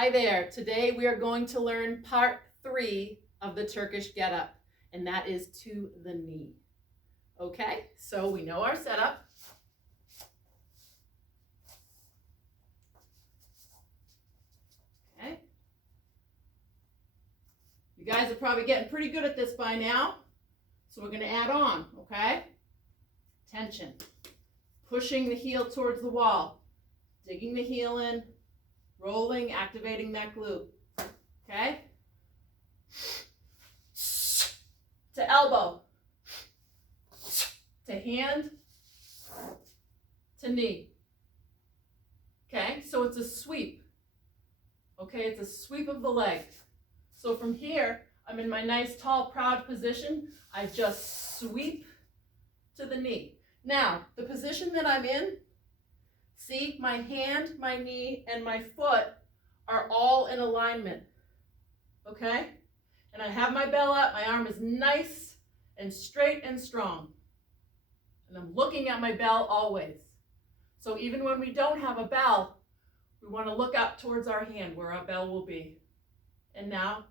Hi there. Today we are going to learn part 3 of the Turkish get up, and that is to the knee. Okay, so we know our setup. Okay. You guys are probably getting pretty good at this by now, so we're going to add on, okay? Tension. Pushing the heel towards the wall. Digging the heel in. Rolling, activating that glute. Okay? To elbow. To hand. To knee. Okay? So it's a sweep. Okay? It's a sweep of the leg. So from here, I'm in my nice, tall, proud position. I just sweep to the knee. Now, the position that I'm in, see, my hand, my knee, and my foot are all in alignment, okay? And I have my bell up, my arm is nice and straight and strong. And I'm looking at my bell always. So even when we don't have a bell, we want to look up towards our hand where our bell will be. And now,